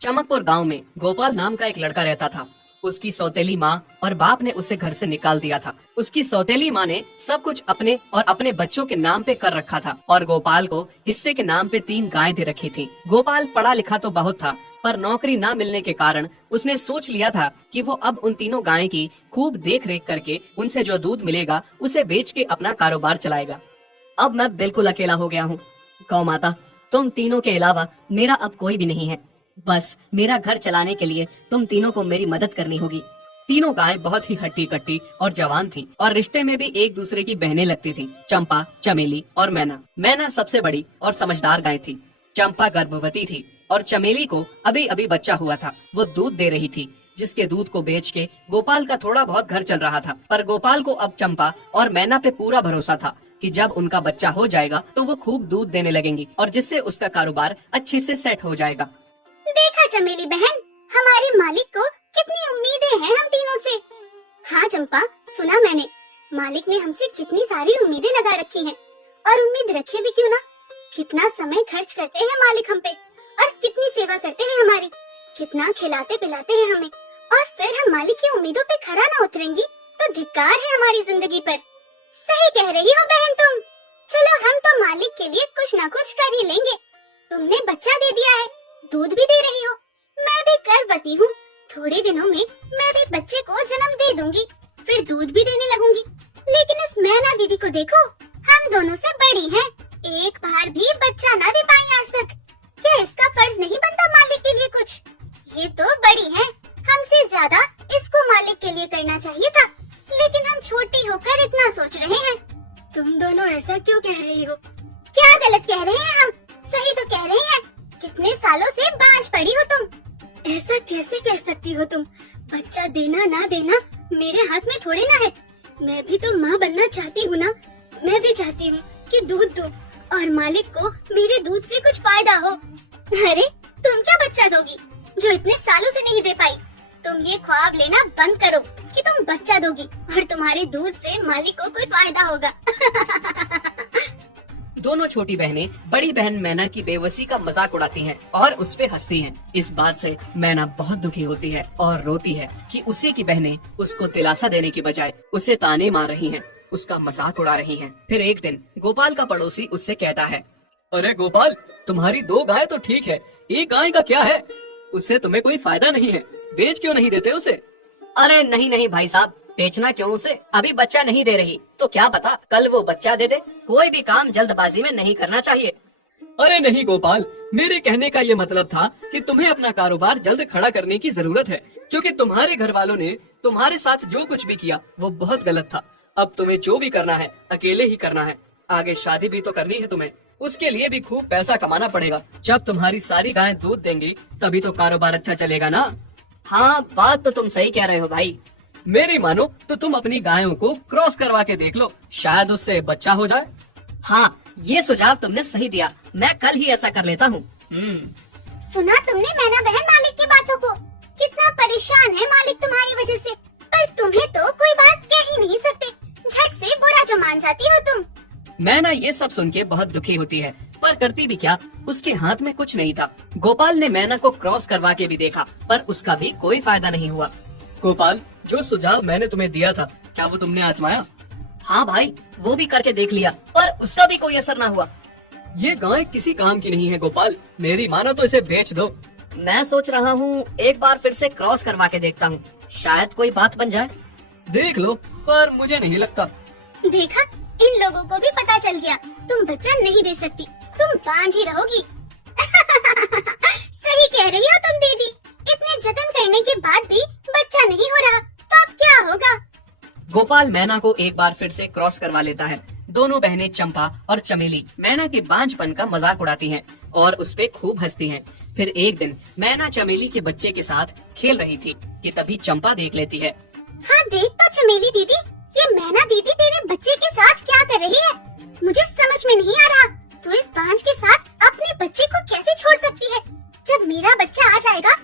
चमकपुर गांव में गोपाल नाम का एक लड़का रहता था। उसकी सौतेली माँ और बाप ने उसे घर से निकाल दिया था। उसकी सौतेली माँ ने सब कुछ अपने और अपने बच्चों के नाम पे कर रखा था और गोपाल को हिस्से के नाम पे 3 गायें दे रखी थी। गोपाल पढ़ा लिखा तो बहुत था, पर नौकरी न मिलने के कारण उसने सोच लिया था कि वो अब उन तीनों गायें की खूब देख रेख करके उनसे जो दूध मिलेगा उसे बेच के अपना कारोबार चलाएगा। अब मैं बिल्कुल अकेला हो गया हूँ। गौ माता, तुम तीनों के अलावा मेरा अब कोई भी नहीं है। बस मेरा घर चलाने के लिए तुम तीनों को मेरी मदद करनी होगी। तीनों गायें बहुत ही हट्टी कट्टी और जवान थीं और रिश्ते में भी एक दूसरे की बहनें लगती थीं। चंपा, चमेली और मैना। मैना सबसे बड़ी और समझदार गाय थी। चंपा गर्भवती थी और चमेली को अभी अभी बच्चा हुआ था। वो दूध दे रही थी, जिसके दूध को बेच के गोपाल का थोड़ा बहुत घर चल रहा था। पर गोपाल को अब चंपा और मैना पे पूरा भरोसा था कि जब उनका बच्चा हो जाएगा तो वो खूब दूध देने लगेंगी और जिससे उसका कारोबार अच्छे से सेट हो जाएगा। देखा चमेली बहन, हमारे मालिक को कितनी उम्मीदें हैं हम तीनों से। हाँ चंपा, सुना मैंने, मालिक ने हमसे कितनी सारी उम्मीदें लगा रखी हैं। और उम्मीद रखे भी क्यों ना, कितना समय खर्च करते हैं मालिक हम पे और कितनी सेवा करते हैं हमारी, कितना खिलाते पिलाते हैं हमें। और फिर हम मालिक की उम्मीदों पे खरा ना उतरेंगी तो धिक्कार है हमारी जिंदगी पर। सही कह रही हो बहन तुम। चलो हम तो मालिक के लिए कुछ ना कुछ कर ही लेंगे। तुमने बच्चा दे दिया है, दूध भी दे रही हो, मैं भी गर्भवती हूँ। थोड़े दिनों में मैं भी बच्चे को जन्म दे दूंगी, फिर दूध भी देने लगूंगी। लेकिन इस मैना दीदी को देखो, हम दोनों से बड़ी हैं, एक बार भी बच्चा ना दे पाई आज तक। क्या इसका फर्ज नहीं बनता मालिक के लिए कुछ? ये तो बड़ी है, हमसे ज्यादा इसको मालिक के लिए करना चाहिए था। लेकिन हम छोटी होकर इतना सोच रहे हैं। तुम दोनों ऐसा क्यों कह रही हो? क्या गलत कह रहे हैं हम? सही तो कह रहे हैं। कितने सालों से बांझ पड़ी हो तुम। ऐसा कैसे कह सकती हो तुम? बच्चा देना ना देना मेरे हाथ में थोड़ी ना है। मैं भी तो माँ बनना चाहती हूँ ना। मैं भी चाहती हूँ कि दूध दूँ और मालिक को मेरे दूध से कुछ फायदा हो। अरे तुम क्या बच्चा दोगी जो इतने सालों से नहीं दे पाई? तुम ये ख्वाब लेना बंद करो कि तुम बच्चा दोगी और तुम्हारे दूध से मालिक को कोई फायदा होगा। दोनों छोटी बहनें बड़ी बहन मैना की बेबसी का मजाक उड़ाती हैं और उस पे हंसती हैं। इस बात से मैना बहुत दुखी होती है और रोती है कि उसी की बहनें उसको दिलासा देने की बजाय उसे ताने मार रही हैं, उसका मजाक उड़ा रही हैं। फिर एक दिन गोपाल का पड़ोसी उससे कहता है, अरे गोपाल, तुम्हारी 2 गाय तो ठीक है, एक गाय का क्या है? उससे तुम्हें कोई फायदा नहीं है, बेच क्यों नहीं देते उसे? अरे नहीं नहीं भाई साहब, बेचना क्यों उसे? अभी बच्चा नहीं दे रही तो क्या पता कल वो बच्चा दे दे। कोई भी काम जल्दबाजी में नहीं करना चाहिए। अरे नहीं गोपाल, मेरे कहने का ये मतलब था कि तुम्हें अपना कारोबार जल्द खड़ा करने की जरूरत है, क्योंकि तुम्हारे घर वालों ने तुम्हारे साथ जो कुछ भी किया वो बहुत गलत था। अब तुम्हें जो भी करना है अकेले ही करना है। आगे शादी भी तो करनी है तुम्हें, उसके लिए भी खूब पैसा कमाना पड़ेगा। जब तुम्हारी सारी गायें दूध देंगी तभी तो कारोबार अच्छा चलेगा ना। हाँ, बात तो तुम सही कह रहे हो भाई। मेरी मानो तो तुम अपनी गायों को क्रॉस करवा के देख लो, शायद उससे बच्चा हो जाए। हाँ, ये सुझाव तुमने सही दिया, मैं कल ही ऐसा कर लेता हूँ। सुना तुमने मैना बहन मालिक की बातों को? कितना परेशान है मालिक तुम्हारी वजह से। पर तुम्हें तो कोई बात कह ही नहीं सकते, झट से बुरा जो मान जाती हो तुम। मैना ये सब सुन के बहुत दुखी होती है, पर करती भी क्या, उसके हाथ में कुछ नहीं था। गोपाल ने मैना को क्रॉस करवा के भी देखा, पर उसका भी कोई फायदा नहीं हुआ। गोपाल, जो सुझाव मैंने तुम्हें दिया था, क्या वो तुमने आजमाया? हाँ भाई, वो भी करके देख लिया, पर उसका भी कोई असर ना हुआ। ये गाय किसी काम की नहीं है गोपाल, मेरी मानो तो इसे बेच दो। मैं सोच रहा हूँ एक बार फिर से क्रॉस करवा के देखता हूँ, शायद कोई बात बन जाए। देख लो, पर मुझे नहीं लगता। देखा, इन लोगों को भी पता चल गया, तुम बच्चा नहीं दे सकती, तुम बांझ ही रहोगी। सही कह रही हो तुम दीदी, इतने जतन करने के बाद भी बच्चा नहीं हो रहा, तो अब क्या होगा? गोपाल मैना को एक बार फिर से क्रॉस करवा लेता है। दोनों बहनें चंपा और चमेली मैना के बांझपन का मजाक उड़ाती हैं और उस पे खूब हंसती हैं। फिर एक दिन मैना चमेली के बच्चे के साथ खेल रही थी कि तभी चंपा देख लेती है। हाँ देख तो चमेली दीदी, ये मैना दीदी तेरे बच्चे के साथ क्या कर रही है? मुझे समझ में नहीं आ रहा, तू इस बांझ के साथ अपने बच्चे को कैसे छोड़ सकती है? जब मेरा बच्चा आ जाएगा